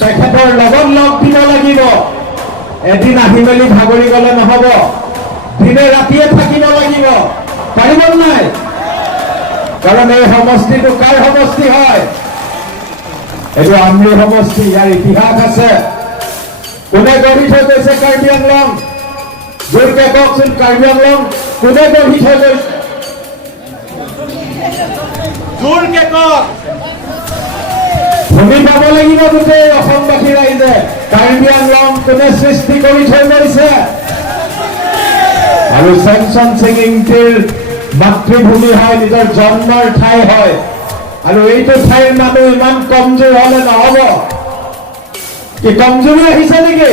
তেখেতৰ লগত লগ দিব লাগিব। এদিন আহি মেলি ভাগৰি গলে নহব, দিনে ৰাতিয়ে থাকিব লাগিব। পাৰিব নাই? কাৰণ এই সমষ্টিটো কাৰ সমষ্টি হয়? এইটো আমৰি সমষ্টি। ইয়াৰ ইতিহাস আছে। কোনে গঢ়ি থৈ গৈছে কাৰ্বি আংলং? জোৰকে কওকচোন, কাৰ্বি আংলং কোনে গঢ়ি থৈ গৈছে? জোৰকে কওক। শুনি পাব লাগিব গোটেই অসমবাসী ৰাইজে, কাৰ্বি আংলং কোনে সৃষ্টি কৰি থৈ গৈছে। আৰু চেমচন সিং ইংতিৰ মাতৃভূমি হয়, নিজৰ জন্মৰ ঠাই হয়। আৰু এইটো ঠাইৰ মানুহ ইমান কমজোৰ হলে নহব। কি কমজোৰি আহিছে নেকি?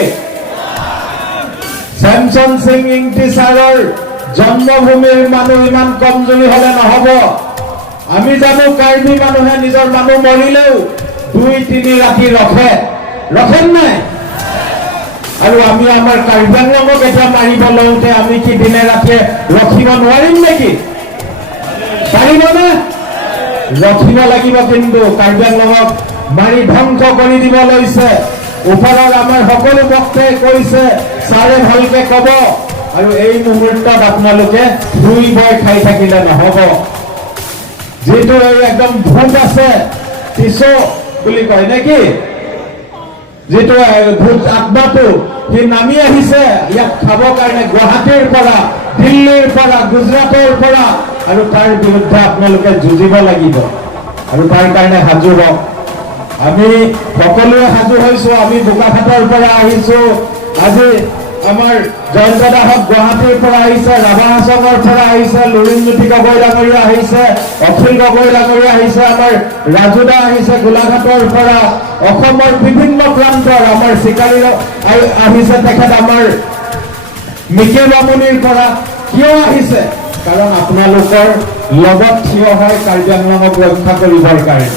চেমচন সিং ইংতি ছাৰৰ জন্মভূমিৰ মানুহ ইমান কমজোৰি হলে নহব। আমি জানো কাৰ্বি মানুহে নিজৰ মানুহ মৰিলেও 2-3 ৰাতি ৰখেন নাই? আৰু আমি আমাৰ কাৰ্বি আংলঙক এতিয়া মাৰিব লওঁতে আমি কি দিনে ৰাতিয়ে ৰখিব নোৱাৰিম নেকি? পাৰিবনে? ৰখিব লাগিব। কিন্তু কাৰ্বি আংলঙক মাৰি ধ্বংস কৰি দিব লৈছে। ওপৰৰ আমাৰ সকলো বক্তাই কৈছে, ছাৰে ভালকে কব। আৰু এই মুহূৰ্তত আপোনালোকে ধুই বই খাই থাকিলে নহব। যিটো এই একদম ভূত আছে, টিছো বুলি কয় নেকি, যিটো ভূত আত্মাটো, সি নামি আহিছে ইয়াক খাব কাৰণে গুৱাহাটীৰ পৰা, দিল্লীৰ পৰা, গুজৰাটৰ পৰা। আৰু তাৰ বিৰুদ্ধে আপোনালোকে যুঁজিব লাগিব। আৰু তাৰ কাৰণে সাজু হওক। আমি সকলোৱে সাজু হৈছো। আমি বোকাখাটৰ পৰা আহিছো। আজি আমাৰ জয়ন্ত দাসক গুৱাহাটীৰ পৰা আহিছে, ৰাভা হাছঙৰ পৰা আহিছে, লুৰিণজ্যোতি গগৈ ডাঙৰীয়া আহিছে, অখিল গগৈ ডাঙৰীয়া আহিছে, আমাৰ ৰাজু দা আহিছে গোলাঘাটৰ পৰা, অসমৰ বিভিন্ন প্ৰান্তৰ আমাৰ চিকাৰী আহিছে, তেখেত আমাৰ মিকে বামুণীৰ পৰা। কিয় আহিছে? কাৰণ আপোনালোকৰ লগত থিয় হয় কাৰ্বি আংলঙক ৰক্ষা কৰিবৰ কাৰণে।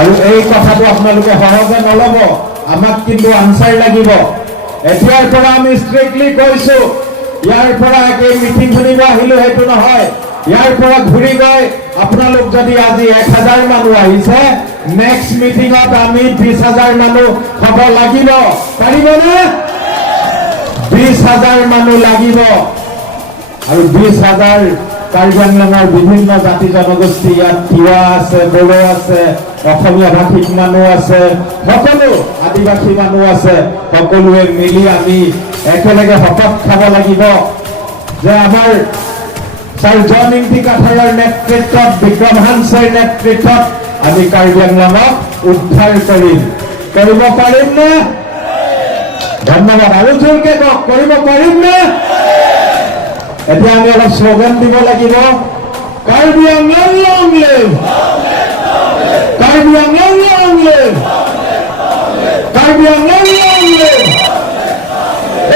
আৰু এই কথাটো আপোনালোকে সহজে নলব। আমাক কিন্তু আনচাৰ লাগিব। এতিয়াৰ পৰা আমি ষ্ট্ৰিক্টলি কৈছো, ইয়াৰ পৰা এই মিটিং শুনিব আহিলো সেইটো নহয়। ইয়াৰ পৰা ঘূৰি গৈ আপোনালোক যদি আজি 1000 মানুহ আহিছে, নেক্সট মিটিঙত আমি 20,000 মানুহ হব লাগিব। পাৰিবনে? 20,000 মানুহ লাগিব। আৰু 20,000 কাৰ্বি আংলঙৰ বিভিন্ন জাতি জনগোষ্ঠী ইয়াত তিৱা আছে, বড়ো আছে, অসমীয়া ভাষিক মানুহ আছে, সকলো আদিবাসী মানুহ আছে। সকলোৱে মিলি আমি একেলগে শপত খাব লাগিব যে আমাৰ ছাৰ জন ইংতি কাঠাৰৰ নেতৃত্বত, বিক্ৰম হানছেৰ নেতৃত্বত আমি কাৰ্বি আংলঙক উদ্ধাৰ কৰিম। কৰিব পাৰিম নে? ধন্যবাদ। আৰু জোৰকে কওক, কৰিব পাৰিম নে? এতিয়া আমি অলপ শ্লোগান দিব লাগিব। Karbi Anglong long live, Karbi Anglong long live, Karbi Anglong long live,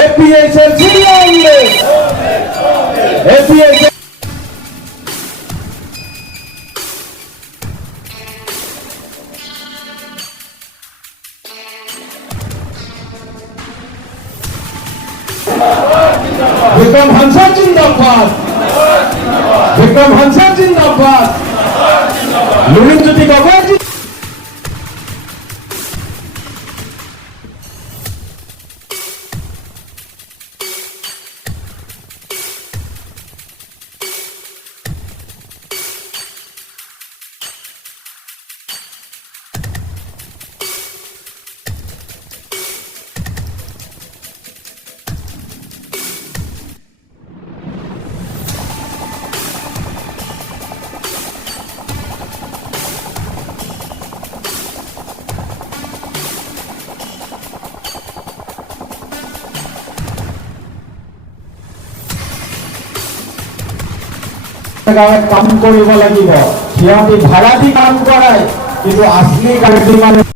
APHLC long live, APHLC। Bikram Hansa জিন্দাবাদ, বিক্ৰম হানসা জিন্দাবাদ, লুৰিণজ্যোতি গগৈ। গাঁৱত কাম কৰিব লাগিব। সিহঁতি ভাড়া দি কাম কৰায়, কিন্তু আছলি কাৰ্বি মানুহ